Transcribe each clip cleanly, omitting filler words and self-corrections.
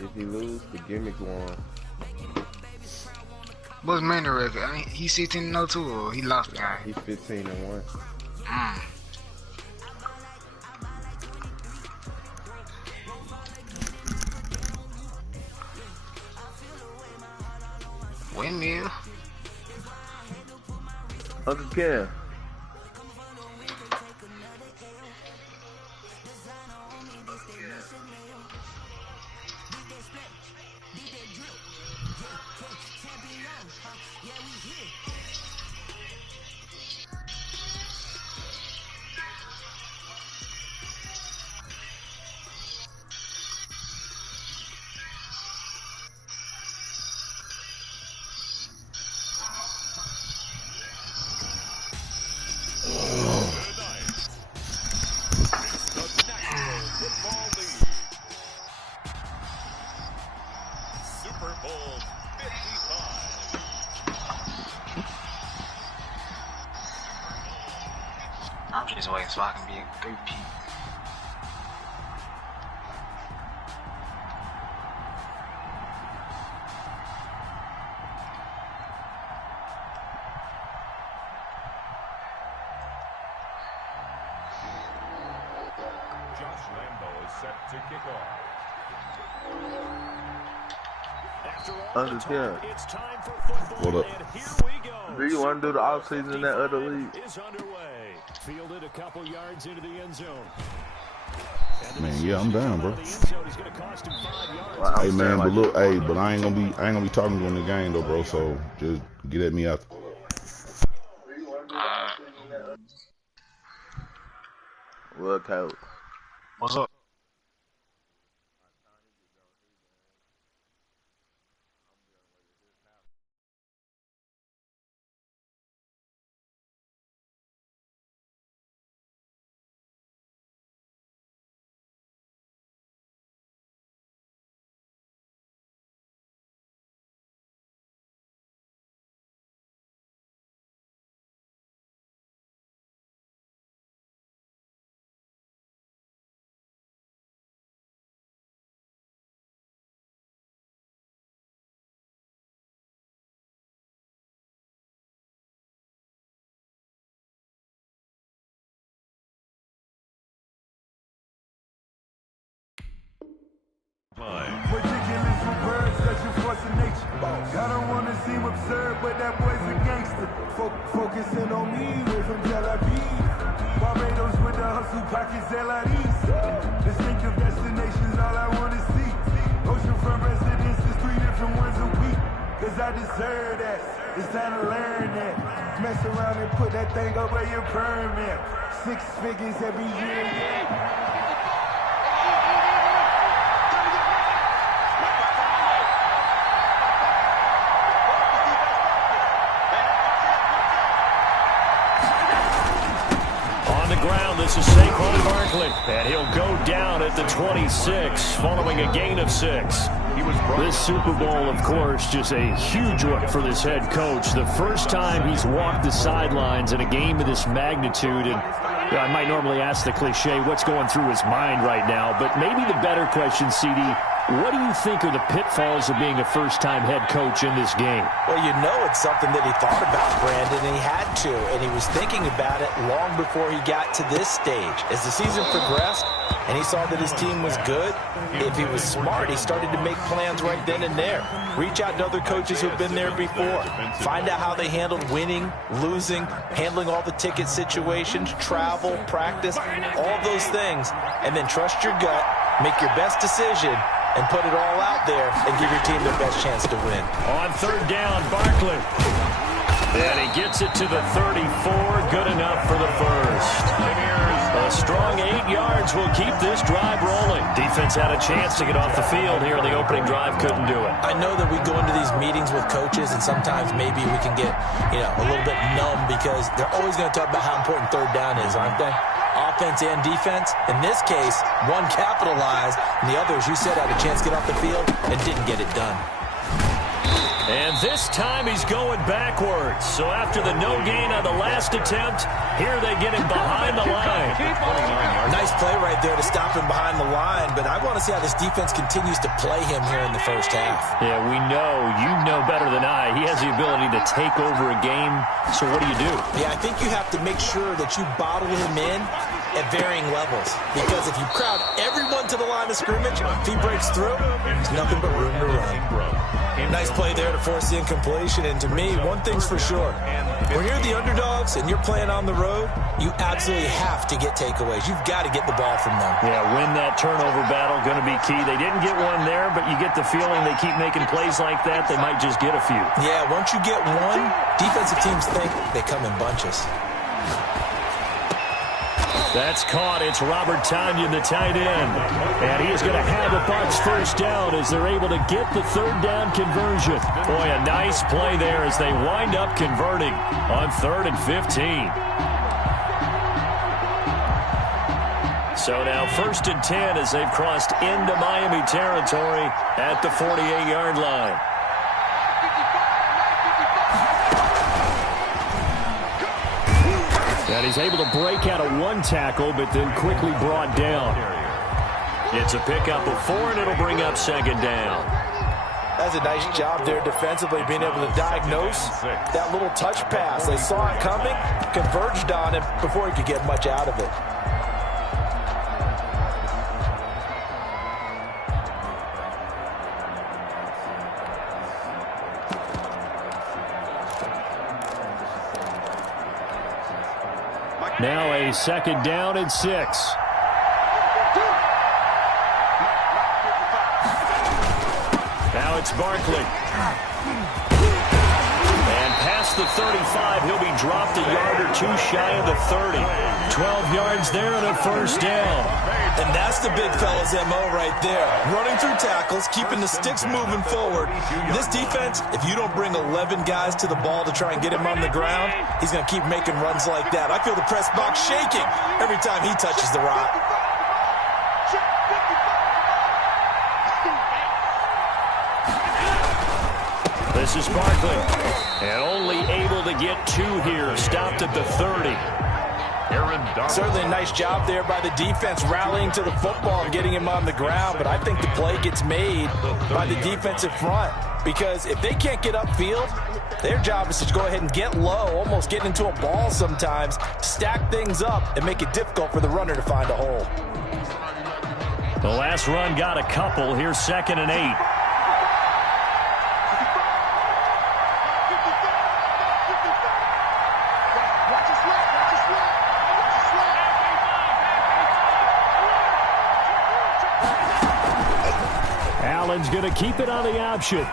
If he lose, the gimmick won. What's Manny record? I mean, he's 16-0 or he lost the game? He's 15-1. Windmill. Uncle Kev. I'm just waiting so I can be a repeat. Josh Lambo is set to kick off. Uncle Kev. It's time for football. What up? And here we go. Do you want to do the offseason in that other league? Is underway. Fielded a couple yards into the end zone. Man, yeah, I'm down, bro. Well, Hey man, but look, hey, but I ain't gonna be talking during the game though, bro. So just get at me out. Well, coach. What's up? Ridiculous with words, such a force of nature. I don't want to seem absurd, but that boy's a gangster. Focusing on me, way from Tel Aviv. Barbados with the hustle pockets, LIDs. Distinctive destinations, all I want to see. Oceanfront residences, 3 different ones a week. Cause I deserve that, it's time to learn that. Mess around and put that thing over your permit. 6 figures every year, yeah. This is Saquon Barkley, and he'll go down at the 26 following a gain of 6. This Super Bowl, of course, just a huge one for this head coach. The first time he's walked the sidelines in a game of this magnitude, and I might normally ask the cliche, what's going through his mind right now, but maybe the better question, CD, what do you think are the pitfalls of being a first-time head coach in this game? Well, you know it's something that he thought about, Brandon, and he had to, and he was thinking about it long before he got to this stage. As the season progressed and he saw that his team was good, if he was smart, he started to make plans right then and there. Reach out to other coaches who've been there before. Find out how they handled winning, losing, handling all the ticket situations, travel, practice, all those things, and then trust your gut, make your best decision, and put it all out there and give your team the best chance to win. On 3rd down, Barkley. And he gets it to the 34. Good enough for the first. A strong 8 yards will keep this drive rolling. Defense had a chance to get off the field here in the opening drive. Couldn't do it. I know that we go into these meetings with coaches, and sometimes maybe we can get, a little bit numb because they're always going to talk about how important 3rd down is, aren't they? Offense and defense. In this case, one capitalized, and the others, you said, had a chance to get off the field and didn't get it done. And this time he's going backwards. So after the no gain on the last attempt, here they get him behind the line. Nice play right there to stop him behind the line, but I want to see how this defense continues to play him here in the first half. Yeah, we know. You know better than I. He has the ability to take over a game. So what do you do? Yeah, I think you have to make sure that you bottle him in at varying levels. Because if you crowd everyone to the line of scrimmage, if he breaks through, there's nothing but room to run. Nice play there to force the incompletion. And to me, one thing's for sure. When you're the underdogs and you're playing on the road, you absolutely have to get takeaways. You've got to get the ball from them. Yeah, win that turnover battle, going to be key. They didn't get one there, but you get the feeling they keep making plays like that, they might just get a few. Yeah, once you get one, defensive teams think they come in bunches. That's caught. It's Robert Tonyan, the tight end. And he is going to have the Bucs first down as they're able to get the third down conversion. Boy, a nice play there as they wind up converting on 3rd and 15. So now 1st and 10 as they've crossed into Miami territory at the 48-yard line. And he's able to break out of one tackle, but then quickly brought down. It's a pickup of 4, and it'll bring up 2nd down. That's a nice job there defensively, being able to diagnose that little touch pass. They saw it coming, converged on him before he could get much out of it. Now a 2nd down and 6. Now it's Barkley. And past the 35, he'll be dropped a yard or 2 shy of the 30. 12 yards there and a first down. And that's the big fella's MO right there. Running through tackles, keeping the sticks moving forward. This defense, if you don't bring 11 guys to the ball to try and get him on the ground, he's going to keep making runs like that. I feel the press box shaking every time he touches the rock. This is Barkley. And only able to get 2 here. Stopped at the 30. Certainly a nice job there by the defense rallying to the football and getting him on the ground, but I think the play gets made by the defensive front because if they can't get upfield, their job is to go ahead and get low, almost get into a ball sometimes, stack things up, and make it difficult for the runner to find a hole. The last run got a couple. Here's 2nd and 8. Allen's going to keep it on the option.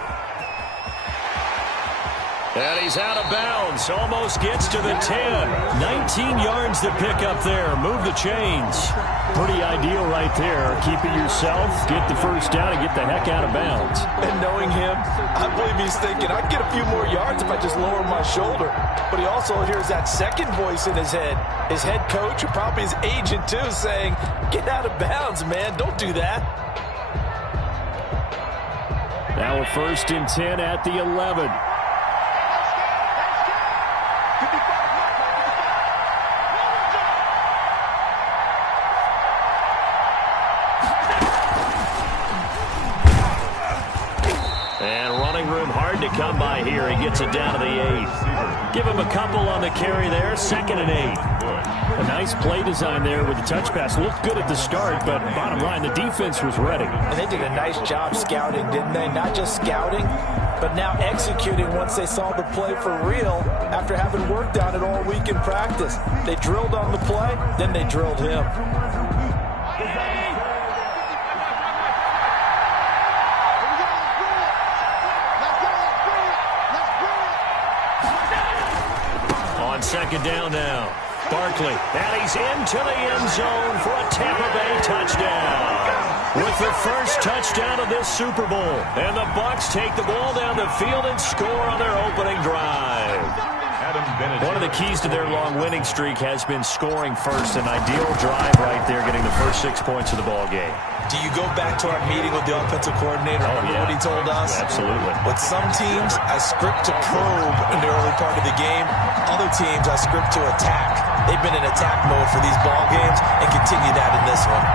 And he's out of bounds. Almost gets to the 10. 19 yards to pick up there. Move the chains. Pretty ideal right there. Keep it yourself, get the first down, and get the heck out of bounds. And knowing him, I believe he's thinking, I'd get a few more yards if I just lower my shoulder. But he also hears that second voice in his head. His head coach, or probably his agent too, saying, get out of bounds, man. Don't do that. Now a 1st and 10 at the 11. And running room hard to come by here. He gets it down to the 8. Give him a couple on the carry there. 2nd and 8. A nice play design there with the touch pass. Looked good at the start, but bottom line, the defense was ready. And they did a nice job scouting, didn't they? Not just scouting, but now executing once they saw the play for real after having worked on it all week in practice. They drilled on the play, then they drilled him. On 2nd down now. Barkley, and he's into the end zone for a Tampa Bay touchdown. With the first touchdown of this Super Bowl. And the Bucs take the ball down the field and score on their opening drive. One of the keys to their long winning streak has been scoring first. An ideal drive right there, getting the first 6 points of the ball game. Do you go back to our meeting with the offensive coordinator? Remember what he told us? Absolutely. With some teams, I script to probe in the early part of the game. Other teams, I script to attack. They've been in attack mode for these ball games and continue that in this one.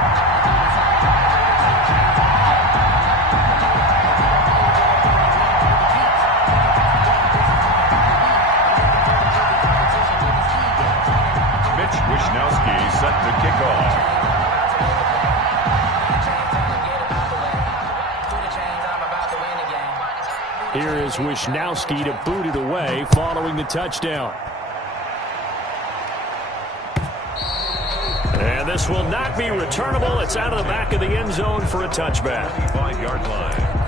Set to kick off. Here is Wisnowski to boot it away following the touchdown. And this will not be returnable. It's out of the back of the end zone for a touchback. 5-yard line.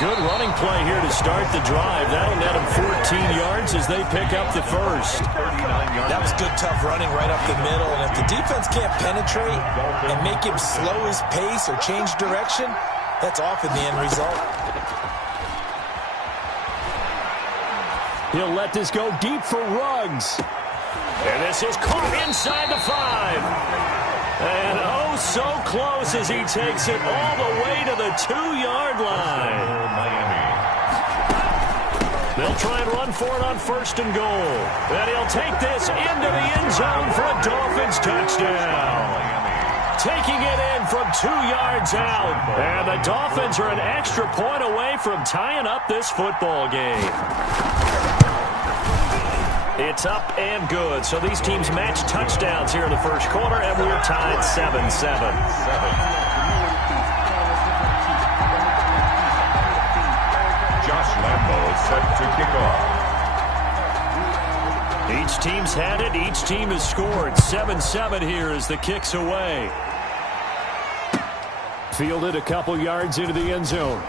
Good running play here to start the drive. That'll net him 14 yards as they pick up the first. That was good, tough running right up the middle. And if the defense can't penetrate and make him slow his pace or change direction, that's often the end result. He'll let this go deep for Ruggs. And this is caught inside the 5. And oh, so close as he takes it all the way to the 2-yard line. They'll try and run for it on 1st and goal. And he'll take this into the end zone for a Dolphins touchdown. Taking it in from 2 yards out. And the Dolphins are an extra point away from tying up this football game. It's up and good. So these teams match touchdowns here in the first quarter, and we're tied 7-7. Josh Lambo is set to kick off. Each team's had it. Each team has scored. 7-7 here as the kick's away. Fielded a couple yards into the end zone.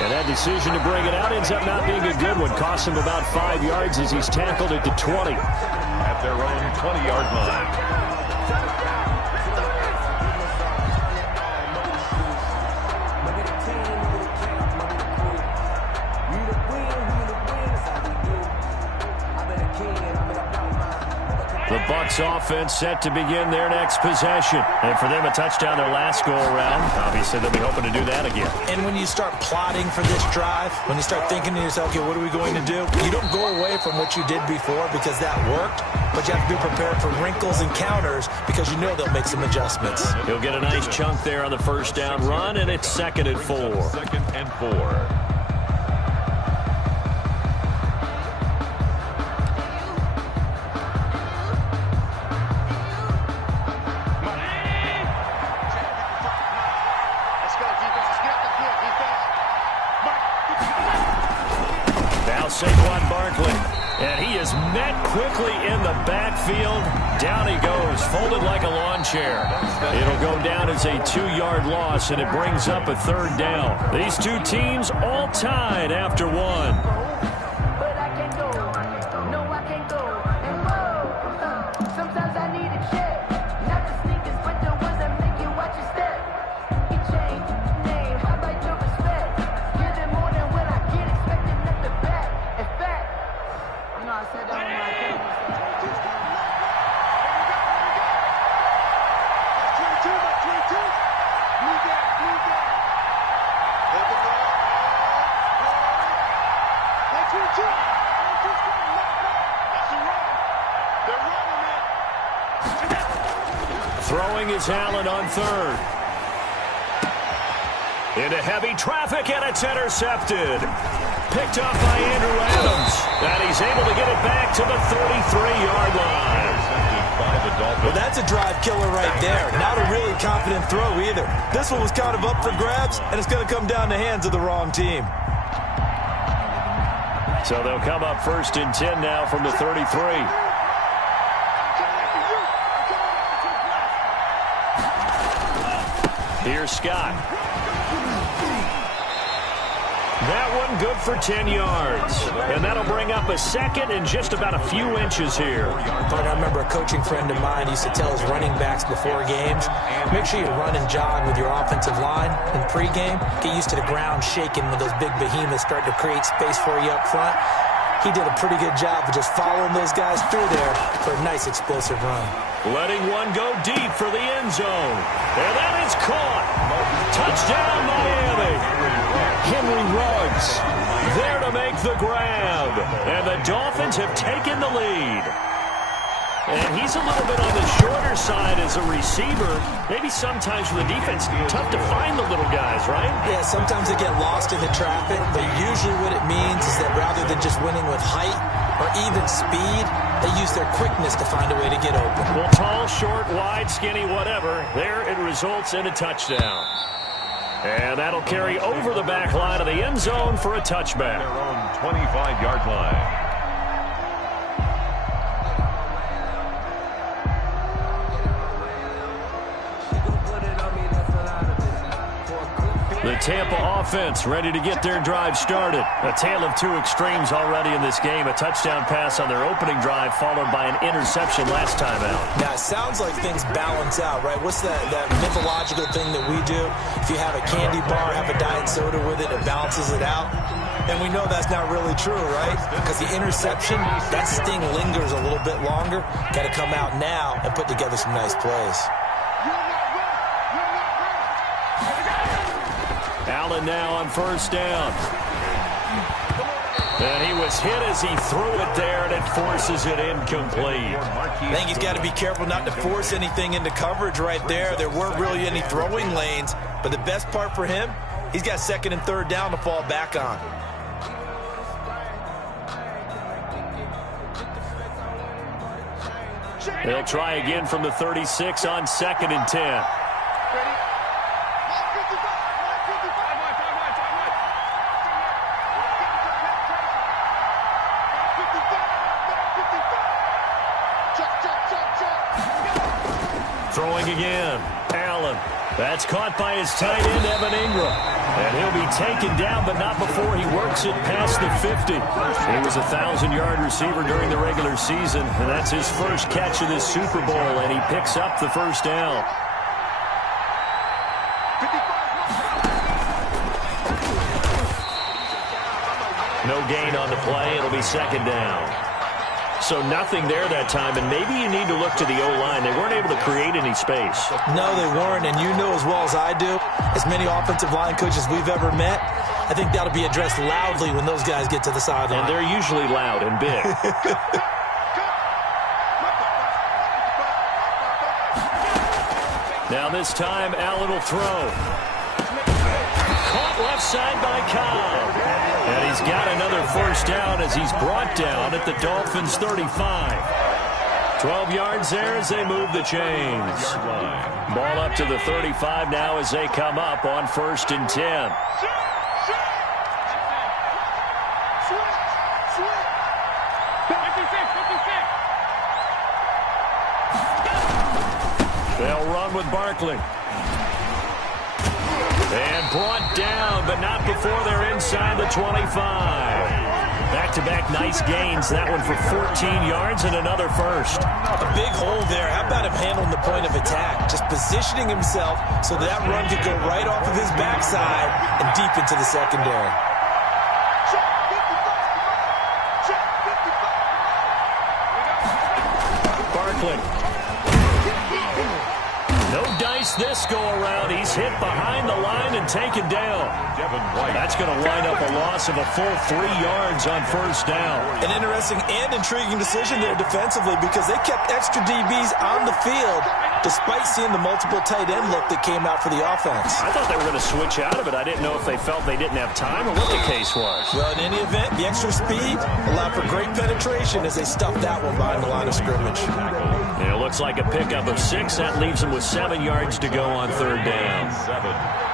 And that decision to bring it out ends up not being a good one. Costs him about 5 yards as he's tackled at the 20. At their own 20-yard line. The Bucs offense set to begin their next possession. And for them, a touchdown their last go-around. Obviously, they'll be hoping to do that again. And when you start plotting for this drive, when you start thinking to yourself, okay, what are we going to do? You don't go away from what you did before because that worked, but you have to be prepared for wrinkles and counters because you know they'll make some adjustments. He'll get a nice chunk there on the first down run, and it's 2nd and 4. 2nd and 4. Saquon Barkley, and he is met quickly in the backfield. Down he goes, folded like a lawn chair. It'll go down as a 2-yard loss, and it brings up a 3rd down. These two teams all tied after one. Throwing is Allen on 3rd. Into heavy traffic, and it's intercepted. Picked up by Andrew Adams. And he's able to get it back to the 33-yard line. Well, that's a drive killer right there. Not a really confident throw either. This one was kind of up for grabs, and it's going to come down the hands of the wrong team. So they'll come up 1st and 10 now from the 33. Here's Scott. That one good for 10 yards. And that'll bring up a 2nd and just about a few inches here. I remember a coaching friend of mine used to tell his running backs before games, make sure you run and jog with your offensive line in pregame. Get used to the ground shaking when those big behemoths start to create space for you up front. He did a pretty good job of just following those guys through there for a nice explosive run. Letting one go deep for the end zone. And that is caught. Touchdown, Miami. Henry Ruggs there to make the grab. And the Dolphins have taken the lead. And he's a little bit on the shorter side as a receiver. Maybe sometimes for the defense, tough to find the little guys, right? Yeah, sometimes they get lost in the traffic, but usually what it means is that rather than just winning with height or even speed, they use their quickness to find a way to get open. Well, tall, short, wide, skinny, whatever, there it results in a touchdown. And that'll carry over the back line of the end zone for a touchback. Their own 25-yard line. The Tampa offense ready to get their drive started. A tale of two extremes already in this game. A touchdown pass on their opening drive followed by an interception last time out. Now, it sounds like things balance out, right? What's that mythological thing that we do? If you have a candy bar, have a diet soda with it, it balances it out. And we know that's not really true, right? Because the interception, that sting lingers a little bit longer. Got to come out now and put together some nice plays. Allen now on 1st down. And he was hit as he threw it there, and it forces it incomplete. I think he's got to be careful not to force anything into coverage right there. There weren't really any throwing lanes, but the best part for him, he's got 2nd and 3rd down to fall back on. They'll try again from the 36 on 2nd and 10. Throwing again. Allen. That's caught by his tight end, Evan Ingram. And he'll be taken down, but not before he works it past the 50. He was a 1,000-yard receiver during the regular season, and that's his first catch of this Super Bowl, and he picks up the 1st down. No gain on the play. It'll be 2nd down. So nothing there that time, and maybe you need to look to the O-line. They weren't able to create any space. No, they weren't, and you know as well as I do, as many offensive line coaches we've ever met, I think that'll be addressed loudly when those guys get to the sideline. And they're usually loud and big. Now this time, Allen will throw. Caught left side by Cobb. And he's got another 1st down as he's brought down at the Dolphins' 35. 12 yards there as they move the chains. Ball up to the 35 now as they come up on 1st and 10. They'll run with Barkley. And brought down, but not before they're inside the 25. Back-to-back nice gains. That one for 14 yards and another 1st. A big hole there. How about him handling the point of attack? Just positioning himself so that run could go right off of his backside and deep into the secondary. Barkley. No dice this go-around. He's hit behind the line and taken down. That's going to wind up a loss of a full 3 yards on 1st down. An interesting and intriguing decision there defensively because they kept extra DBs on the field despite seeing the multiple tight end look that came out for the offense. I thought they were going to switch out of it. I didn't know if they felt they didn't have time or what the case was. Well, in any event, the extra speed allowed for great penetration as they stuffed that one behind the line of scrimmage. And it looks like a pickup of 6. That leaves them with 7 yards to go on 3rd down. 7.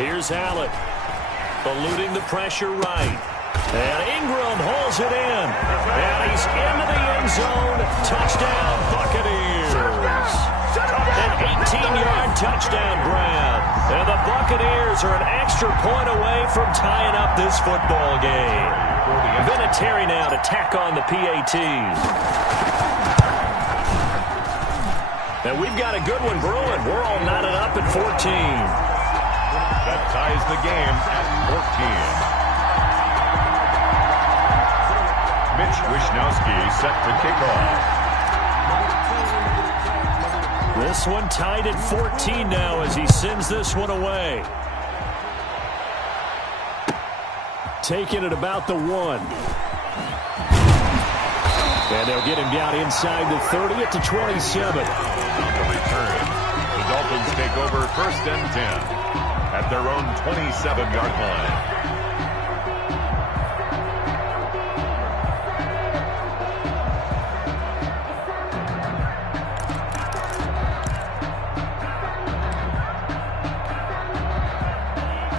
Here's Allen. Eluding the pressure right. And Ingram holds it in. And he's into the end zone. Touchdown, Buccaneers. An 18-yard touchdown grab. And the Buccaneers are an extra point away from tying up this football game. Vinatieri now to tack on the PATs. And we've got a good one brewing. We're all knotted up at 14. That ties the game at 14. Mitch Wishnowsky set to kick off. This one tied at 14 now as he sends this one away. Taking it about the 1. And they'll get him down inside the 30 at the 27. On the return, the Dolphins take over 1st and 10 at their own 27-yard line.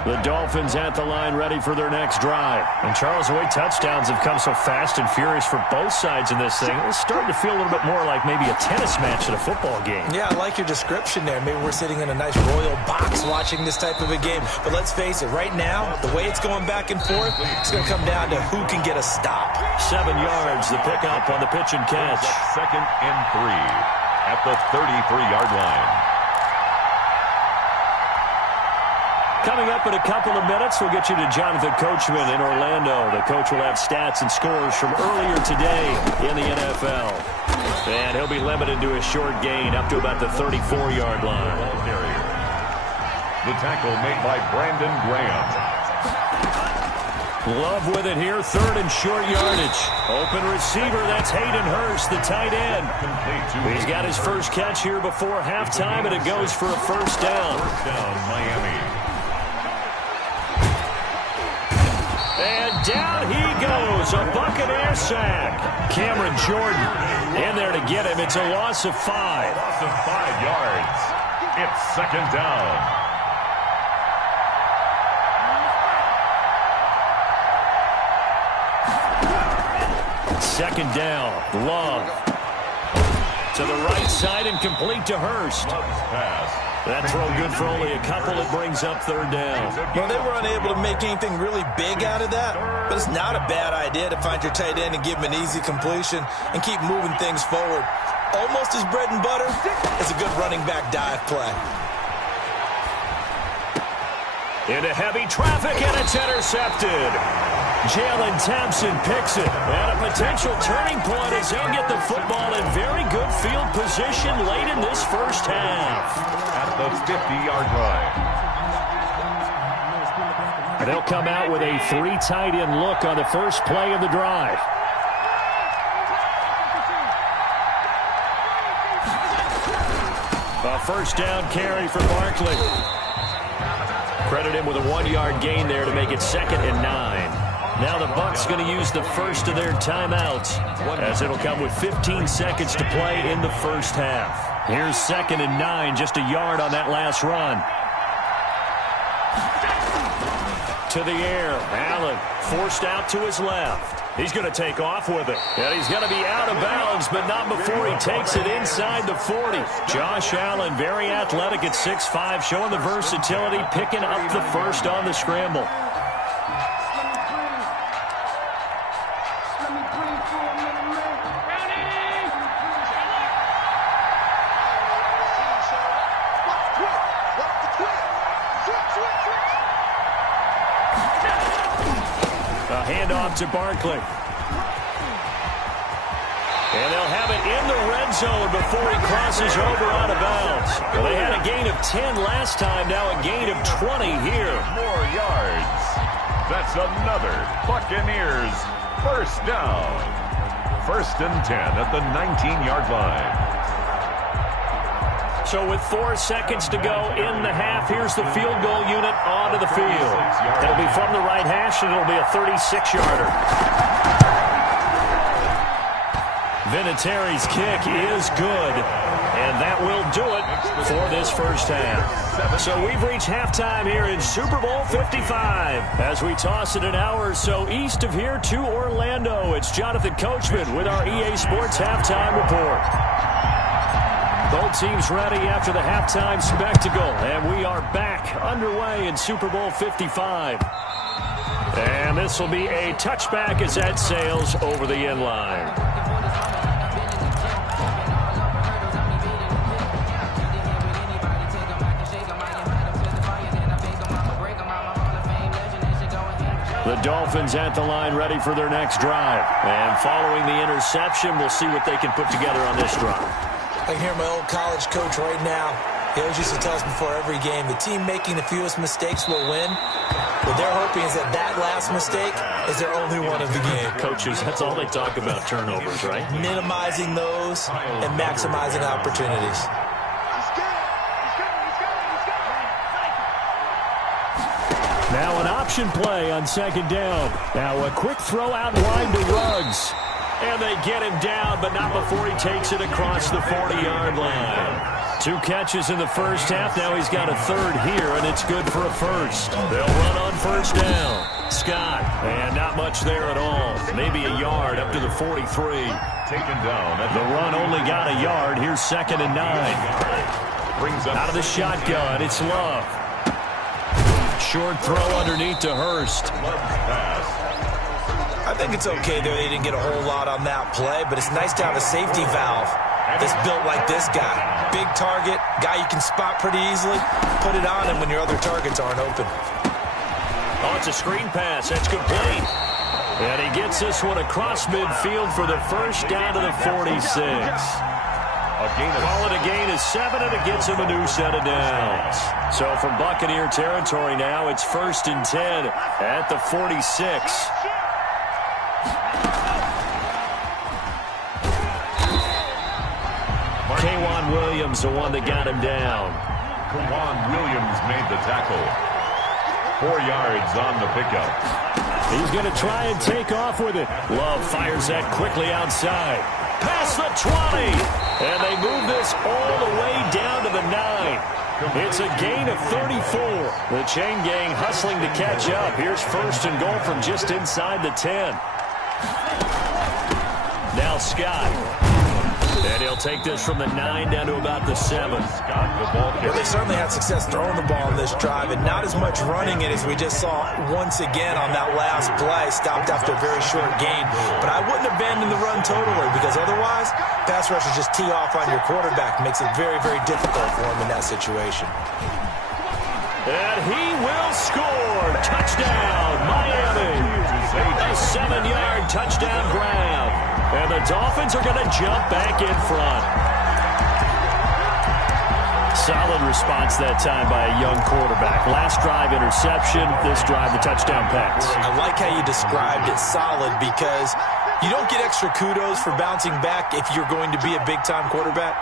The Dolphins at the line ready for their next drive. And Charles, the way touchdowns have come so fast and furious for both sides in this thing, it's starting to feel a little bit more like maybe a tennis match at a football game. Yeah, I like your description there. Maybe we're sitting in a nice royal box watching this type of a game. But let's face it, right now, the way it's going back and forth, it's going to come down to who can get a stop. 7 yards, the pickup on the pitch and catch. 2nd and 3 at the 33-yard line. Coming up in a couple of minutes, we'll get you to Jonathan Coachman in Orlando. The coach will have stats and scores from earlier today in the NFL. And he'll be limited to a short gain up to about the 34-yard line. The tackle made by Brandon Graham. Love with it here, 3rd and short yardage. Open receiver, that's Hayden Hurst, the tight end. He's got his first catch here before halftime, and it goes for a first down. First down, Miami. And down he goes, a Buccaneer sack. Cameron Jordan in there to get him. It's a loss of 5. Loss of 5 yards. It's 2nd down. Second down, Love. To the right side and complete to Hurst. Love's pass. That throw good for only a couple. It brings up 3rd down. Well, they were unable to make anything really big out of that, but it's not a bad idea to find your tight end and give him an easy completion and keep moving things forward. Almost his bread and butter is a good running back dive play. Into heavy traffic, and it's intercepted. Jalen Thompson picks it. And a potential turning point as he'll get the football in very good field position late in this first half. At the 50-yard line. And they'll come out with a 3 tight end look on the first play of the drive. A first down carry for Barkley. Credit him with a 1-yard gain there to make it 2nd and 9. Now the Bucs going to use the first of their timeouts as it'll come with 15 seconds to play in the first half. Here's 2nd and 9, just a yard on that last run. To the air, Allen forced out to his left. He's going to take off with it. And he's going to be out of bounds, but not before he takes it inside the 40. Josh Allen, very athletic at 6'5", showing the versatility, picking up the first on the scramble. Handoff to Barkley. And they'll have it in the red zone before he crosses over out of bounds. Well, they had a gain of 10 last time, now a gain of 20 here. More yards. That's another Buccaneers first down. 1st and 10 at the 19-yard line. So with 4 seconds to go in the half, here's the field goal unit onto the field. It'll be from the right hash, and it'll be a 36-yarder. Vinatieri's kick is good, And that will do it for this first half. So we've reached halftime here in Super Bowl 55. As we toss it an hour or so east of here to Orlando, it's Jonathan Coachman with our EA Sports Halftime Report. Both teams ready after the halftime spectacle, and we are back underway in Super Bowl 55. And this will be a touchback as that sails over the end line. The Dolphins at the line ready for their next drive. And following the interception, we'll see what they can put together on this drive. I can hear my old college coach right now. He always used to tell us before every game, the team making the fewest mistakes will win. What they're hoping is that last mistake is their only one of the game. Coaches, that's all they talk about, turnovers, right? Minimizing those and maximizing opportunities. Now an option play on second down. Now a quick throw out line to Ruggs. And they get him down, but not before he takes it across the 40-yard line. 2 catches in the first half. Now he's got a third here, and it's good for a first. They'll run on first down. Scott, and not much there at all. Maybe a yard up to the 43. Taken down. The run only got a yard. Here's 2nd and 9. Brings up out of the shotgun, it's Love. Short throw underneath to Hurst. I think it's okay there they didn't get a whole lot on that play, but it's nice to have a safety valve that's built like this guy. Big target, guy you can spot pretty easily. Put it on him when your other targets aren't open. Oh, it's a screen pass. That's complete. And he gets this one across midfield for the first down to the 46. Call it a gain of 7, and it gets him a new set of downs. So from Buccaneer territory now, it's 1st and 10 at the 46. K'Wan Williams, the one that got him down. K'Wan Williams made the tackle. 4 yards on the pickup. He's going to try and take off with it. Love fires that quickly outside. Past the 20. And they move this all the way down to the 9. It's a gain of 34. The chain gang hustling to catch up. Here's 1st and goal from just inside the 10. Now Scott. And he'll take this from the 9 down to about the 7. Well, they certainly had success throwing the ball on this drive, and not as much running it as we just saw once again on that last play. Stopped after a very short gain. But I wouldn't abandon the run totally, because otherwise, pass rushers just tee off on your quarterback. Makes it very, very difficult for him in that situation. And he will score. Touchdown, Miami. A 7-yard touchdown grab. And the Dolphins are going to jump back in front. Solid response that time by a young quarterback. Last drive, interception. This drive, the touchdown pass. I like how you described it, solid, because you don't get extra kudos for bouncing back if you're going to be a big-time quarterback.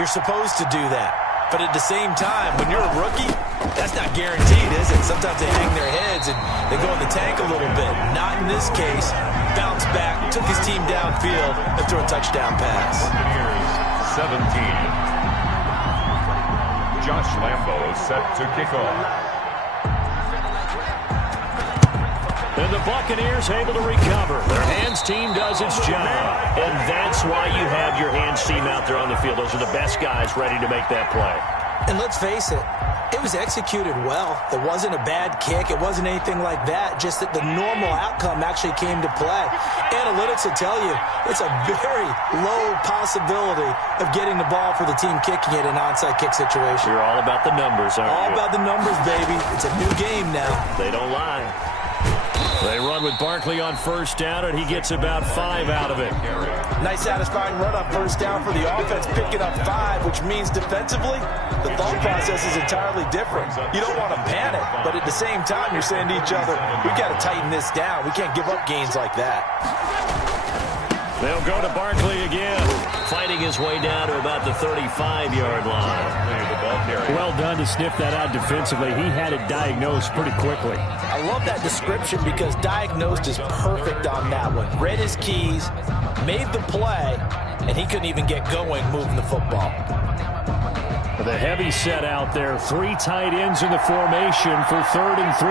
You're supposed to do that. But at the same time, when you're a rookie, that's not guaranteed, is it? Sometimes they hang their heads and they go in the tank a little bit. Not in this case. Bounced back, took his team downfield, and threw a touchdown pass. 17. Josh Lambo set to kick off. And the Buccaneers able to recover. Their hands team does its job. And that's why you have your hands team out there on the field. Those are the best guys ready to make that play. And let's face it, it was executed well. It wasn't a bad kick. It wasn't anything like that. Just that the normal outcome actually came to play. Analytics will tell you it's a very low possibility of getting the ball for the team kicking it in an onside kick situation. You're all about the numbers, aren't you? All about the numbers, baby. It's a new game now. They don't lie. They run with Barkley on first down, and he gets about 5 out of it. Nice satisfying run on first down for the offense, picking up 5, which means defensively, the thought process is entirely different. You don't want to panic, but at the same time, you're saying to each other, we've got to tighten this down. We can't give up gains like that. They'll go to Barkley again. fighting his way down to about the 35-yard line. Well done to sniff that out defensively. He had it diagnosed pretty quickly. I love that description because diagnosed is perfect on that one. Read his keys, made the play, and he couldn't even get going moving the football. The heavy set out there. 3 tight ends in the formation for 3rd and 3.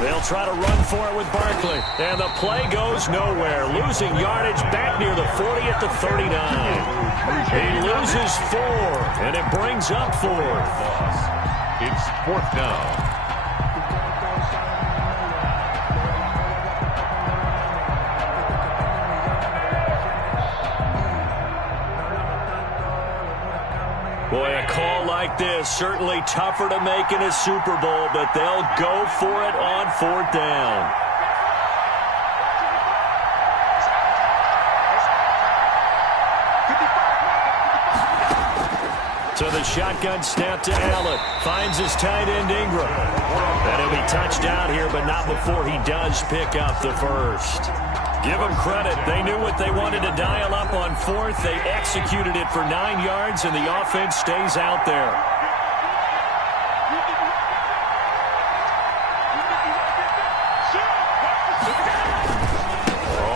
They'll try to run for it with Barkley. And the play goes nowhere. Losing yardage back near the 40 at the 39. He loses 4, and it brings up 4th. It's 4th down. Boy, a call like this, certainly tougher to make in a Super Bowl, but they'll go for it on 4th down. So the shotgun snap to Allen. Finds his tight end Ingram. And he'll be touchdown here, but not before he does pick up the first. Give them credit. They knew what they wanted to dial up on 4th. They executed it for 9 yards, and the offense stays out there.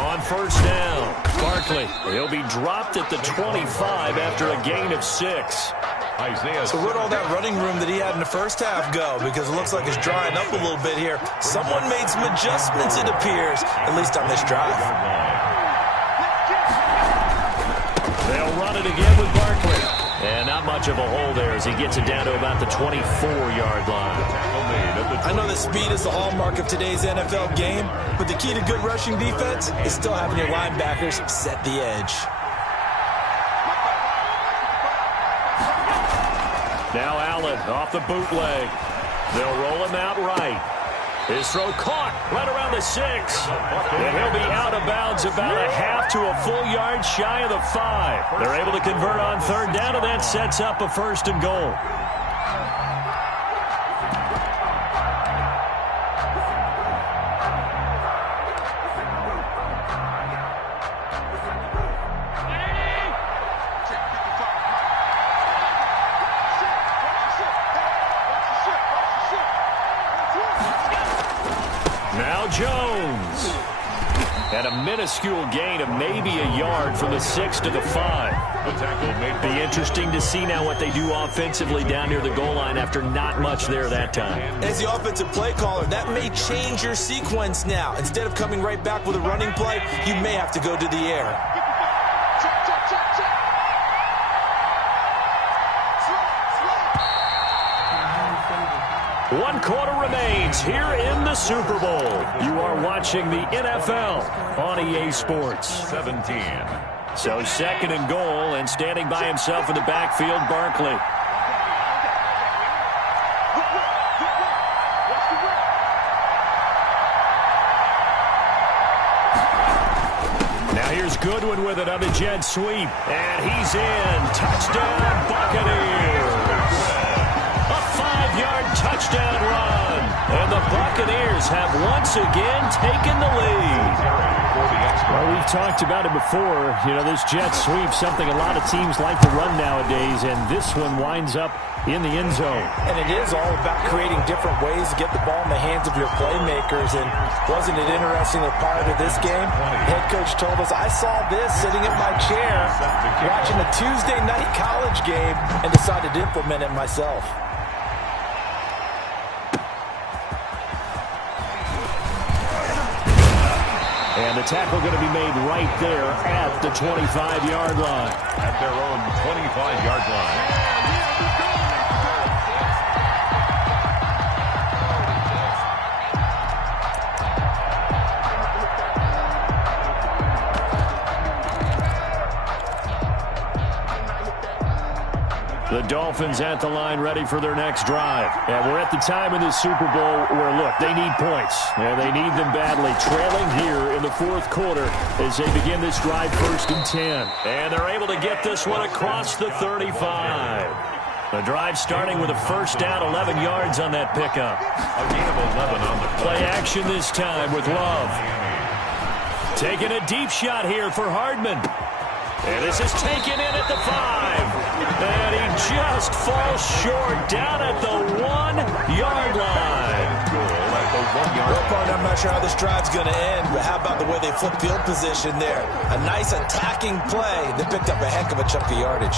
On 1st down, Barkley. He'll be dropped at the 25 after a gain of 6. So where'd all that running room that he had in the first half go? Because it looks like it's drying up a little bit here. Someone made some adjustments, it appears, at least on this drive. They'll run it again with Barkley. And not much of a hole there as he gets it down to about the 24-yard line. I know that speed is the hallmark of today's NFL game, but the key to good rushing defense is still having your linebackers set the edge. Now Allen off the bootleg. They'll roll him out right. His throw caught right around the 6. And he'll be out of bounds about a half to a full yard shy of the 5. They're able to convert on 3rd down, and that sets up a 1st and goal. Jones. And a minuscule gain of maybe a yard from the 6 to the 5. Be interesting to see now what they do offensively down near the goal line after not much there that time. As the offensive play caller, that may change your sequence now. Instead of coming right back with a running play, you may have to go to the air. One quarter remains here in the Super Bowl. You are watching the NFL on EA Sports. 17. So 2nd and goal, and standing by himself in the backfield, Barkley. Now here's Goodwin with it on the jet sweep. And he's in. Touchdown, Buccaneers. A 5-yard touchdown run. And the Buccaneers have once again taken the lead. Well, we've talked about it before. You know, this jet sweep, something a lot of teams like to run nowadays, and this one winds up in the end zone. And it is all about creating different ways to get the ball in the hands of your playmakers. And wasn't it interesting that prior to this game, the head coach told us, I saw this sitting in my chair watching the Tuesday night college game and decided to implement it myself. And the tackle going to be made right there at the 25-yard line. At their own 25-yard line. The Dolphins at the line ready for their next drive. And we're at the time in the Super Bowl where, look, they need points. And they need them badly. Trailing here in the 4th quarter as they begin this drive 1st and 10. And they're able to get this one across the 35. The drive starting with a first down, 11 yards on that pickup. A gain of 11 on the play action this time with Love. Taking a deep shot here for Hardman. And this is taken in at the 5. And he just falls short down at the 1-yard line. Well, partner, I'm not sure how this drive's going to end, but how about the way they flip field position there? A nice attacking play that picked up a heck of a chunk of yardage.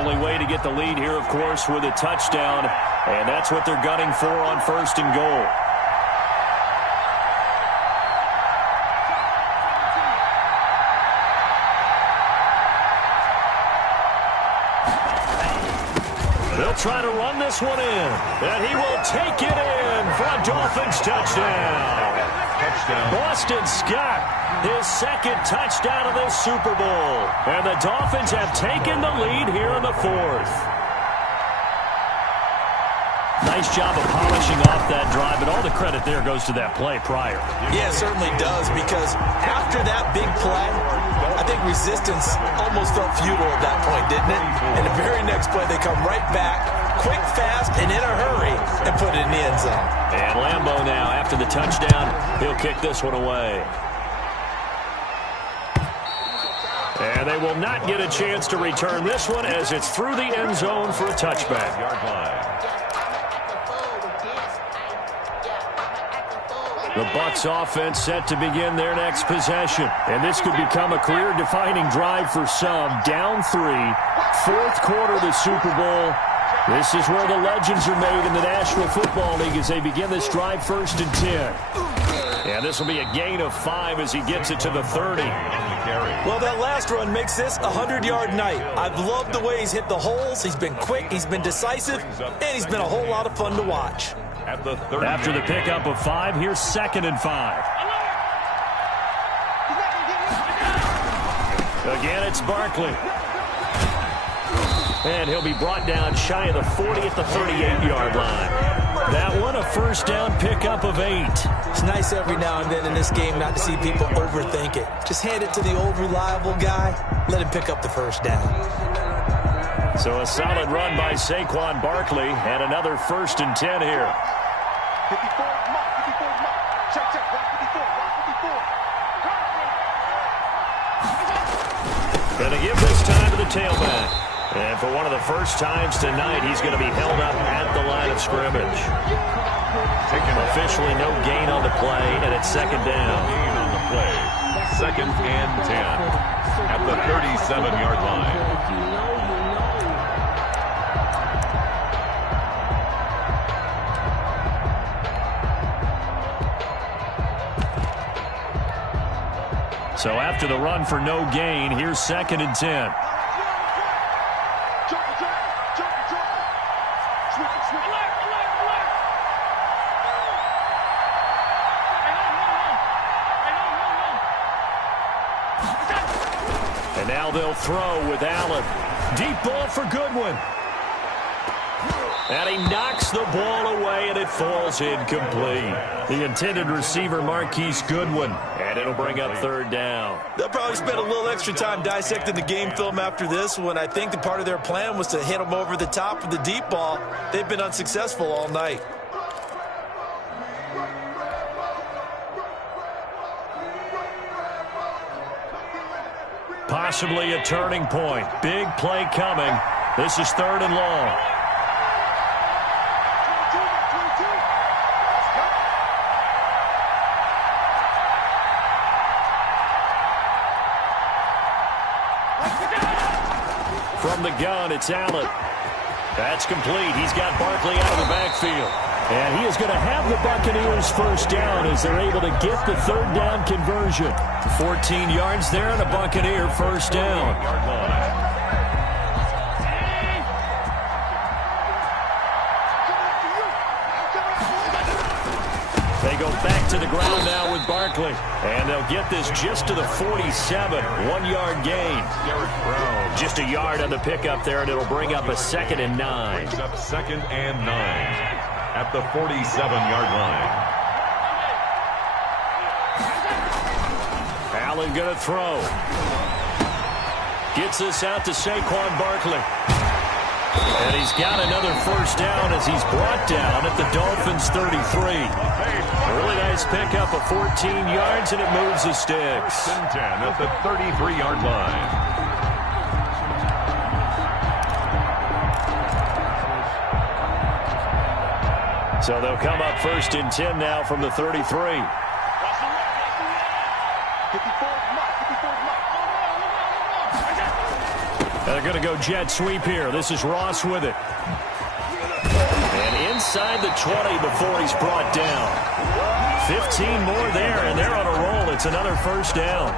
Only way to get the lead here, of course, with a touchdown. And that's what they're gunning for on first and goal. They'll try to run this one in. And he will take it in for a Dolphins touchdown. Boston Scott, his second touchdown of this Super Bowl. And the Dolphins have taken the lead here in the 4th. Nice job of polishing off that drive, but all the credit there goes to that play prior. Yeah, it certainly does, because after that big play, I think resistance almost felt futile at that point, didn't it? And the very next play, they come right back, quick, fast, and in a hurry, and put it in the end zone. And Lambeau now, after the touchdown, he'll kick this one away. And they will not get a chance to return this one as it's through the end zone for a touchback. The Bucs offense set to begin their next possession. And this could become a career-defining drive for some. Down 3, 4th quarter of the Super Bowl. This is where the legends are made in the National Football League as they begin this drive 1st and 10. And this will be a gain of 5 as he gets it to the 30. Well, that last run makes this a 100-yard night. I've loved the way he's hit the holes. He's been quick, he's been decisive, and he's been a whole lot of fun to watch. After the pickup of 5, here's 2nd and 5. Again, it's Barkley. And he'll be brought down shy of the 40 at the 38-yard line. That one, a first down pickup of 8. It's nice every now and then in this game not to see people overthink it. Just hand it to the old reliable guy. Let him pick up the first down. So a solid run by Saquon Barkley and another 1st and 10 here. 54, check, check, 54. Going to give this time to the tailback. And for one of the first times tonight, he's going to be held up at the line of scrimmage. Officially no gain on the play, and it's 2nd down. Gain on the play. 2nd and 10 at the 37-yard line. So after the run for no gain, here's 2nd and 10. And now they'll throw with Allen. Deep ball for Goodwin. And he knocks the ball away, and it falls incomplete. The intended receiver, Marquise Goodwin. And it'll bring up 3rd down. They'll probably spend a little extra time dissecting the game film after this one. I think the part of their plan was to hit him over the top with the deep ball. They've been unsuccessful all night. Possibly a turning point. Big play coming. This is 3rd and long. From the gun, it's Allen. That's complete. He's got Barkley out of the backfield. And he is going to have the Buccaneers first down as they're able to get the 3rd down conversion. 14 yards there and a Buccaneer first down. They go back to the ground now with Barkley. And they'll get this just to the 47. 1-yard gain. Just a yard on the pickup there, and it'll bring up a 2nd and 9. Brings up 2nd and 9 at the 47-yard line. Allen going to throw. Gets this out to Saquon Barkley. And he's got another first down as he's brought down at the Dolphins' 33. Really nice pickup of 14 yards, and it moves the sticks. 10 at the 33-yard line. So they'll come up 1st and 10 now from the 33. They're going to go jet sweep here. This is Ross with it. And inside the 20 before he's brought down. 15 more there, and they're on a roll. It's another first down.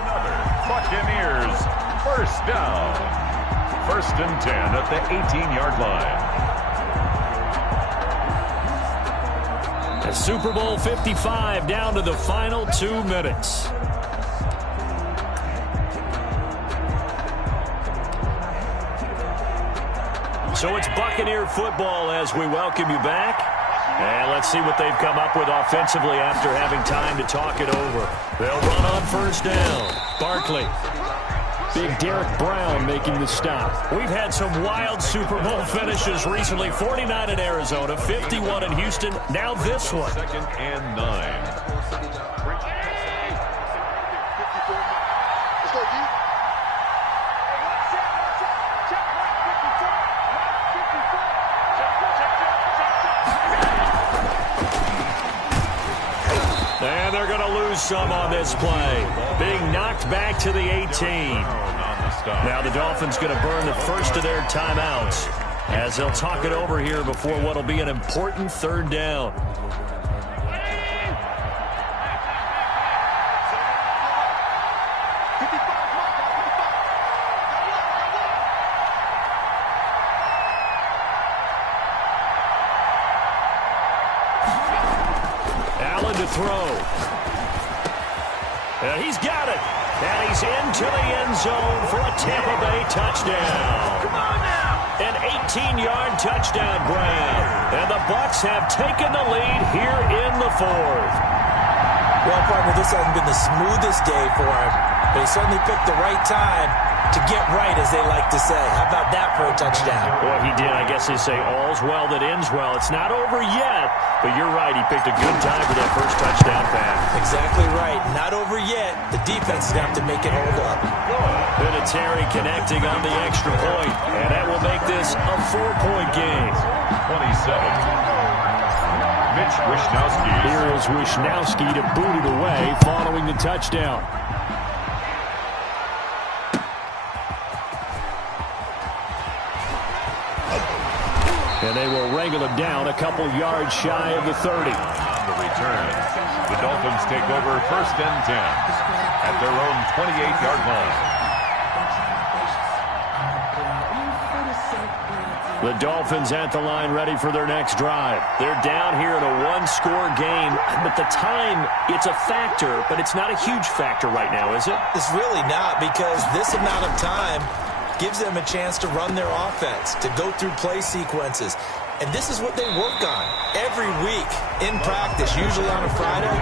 Buccaneers, first down. 1st and 10 at the 18-yard line. A Super Bowl 55 down to the final 2 minutes. So it's Buccaneer football as we welcome you back. And let's see what they've come up with offensively after having time to talk it over. They'll run on first down. Barkley. Big Derek Brown making the stop. We've had some wild Super Bowl finishes recently. 49 in Arizona, 51 in Houston. Now this one. 2nd and 9. And they're going to lose some on this play. Being knocked back to the 18. Now the Dolphins going to burn the first of their timeouts as they'll talk it over here before what will be an important 3rd down. Allen to throw. And he's got it. And he's into the end zone for a Tampa Bay touchdown. Come on now. An 18-yard touchdown grab. And the Bucs have taken the lead here in the 4th. Well, partner, this hasn't been the smoothest day for him, but he certainly picked the right time to get right, as they like to say. How about that for a touchdown? Boy, he did. I guess they say all's well that ends well. It's not over yet, but you're right. He picked a good time for that first touchdown pass. Exactly right. Not over yet. The defense is going to have to make it hold up. Vinatieri connecting on the extra point, and that will make this a 4-point game. 27. Mitch Wishnowsky. Here is Wishnowsky to boot it away following the touchdown. And they will wrangle him down a couple yards shy of the 30. On the return, the Dolphins take over 1st and 10 at their own 28-yard line. The Dolphins at the line ready for their next drive. They're down here in a 1-score game, but the time, it's a factor, but it's not a huge factor right now, is it? It's really not, because this amount of time gives them a chance to run their offense, to go through play sequences. And this is what they work on every week in practice, usually on a Friday.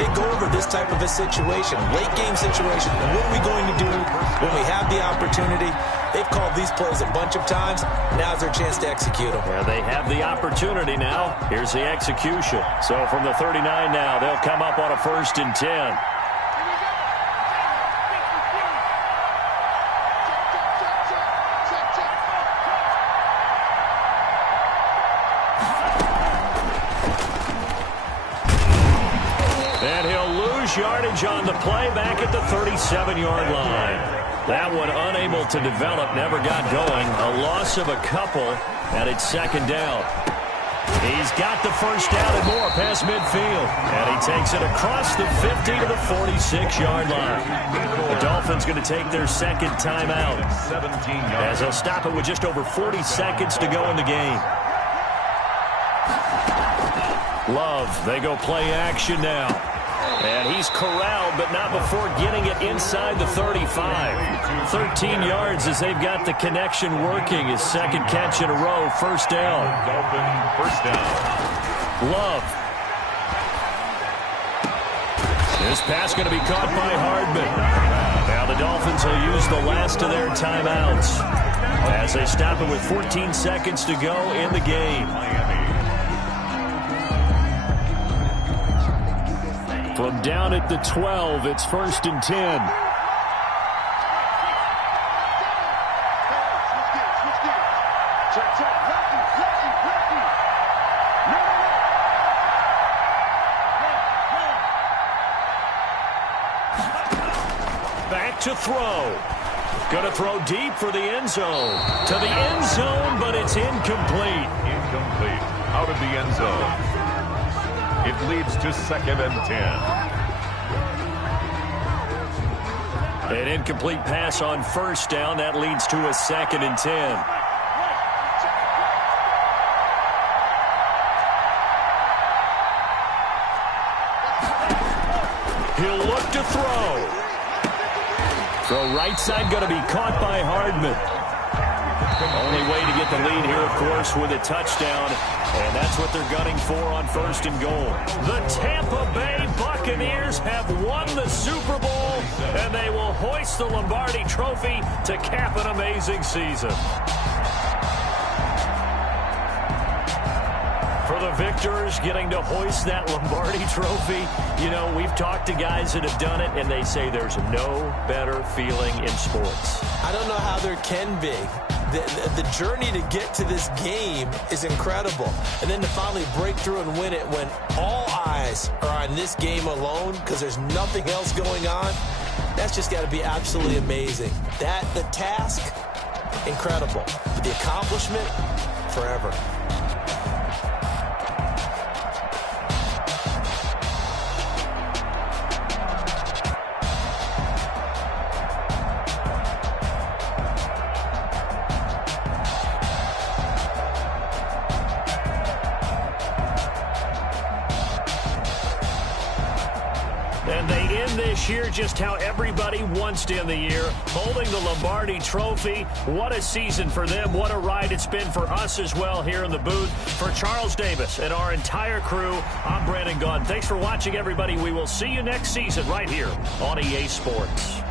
They go over this type of a situation, late game situation. What are we going to do when we have the opportunity? They've called these plays a bunch of times. Now's their chance to execute them. Yeah, they have the opportunity now. Here's the execution. So from the 39 now, they'll come up on a 1st and 10. Yardage on the play back at the 37-yard line. That one unable to develop, never got going. A loss of a couple, and it's 2nd down. He's got the first down and more past midfield, and he takes it across the 50 to the 46-yard line. The Dolphins going to take their 2nd timeout as they'll stop it with just over 40 seconds to go in the game. Love, they go play action now. And he's corralled, but not before getting it inside the 35. 13 yards as they've got the connection working. His 2nd catch in a row, 1st down. Dolphin, 1st down. Love. This pass going to be caught by Hardman. Now the Dolphins Dolphins will use the last of their timeouts as they stop it with 14 seconds to go in the game. From down at the 12, it's 1st and 10. Back to throw. Going to throw deep for the end zone. To the end zone, but it's incomplete. Incomplete. Out of the end zone. It leads to 2nd and 10. An incomplete pass on 1st down. That leads to a 2nd and 10. He'll look to throw. Throw right side going to be caught by Hardman. Only way to get the lead here, of course, with a touchdown. And that's what they're gunning for on 1st and goal. The Tampa Bay Buccaneers have won the Super Bowl, and they will hoist the Lombardi Trophy to cap an amazing season. For the victors, getting to hoist that Lombardi Trophy, you know, we've talked to guys that have done it, and they say there's no better feeling in sports. I don't know how there can be. The journey to get to this game is incredible. And then to finally break through and win it when all eyes are on this game alone because there's nothing else going on, that's just got to be absolutely amazing. The task, incredible. But the accomplishment, forever. And they end this year just how everybody wants to end the year, holding the Lombardi Trophy. What a season for them. What a ride it's been for us as well here in the booth. For Charles Davis and our entire crew, I'm Brandon Gaudin. Thanks for watching, everybody. We will see you next season right here on EA Sports.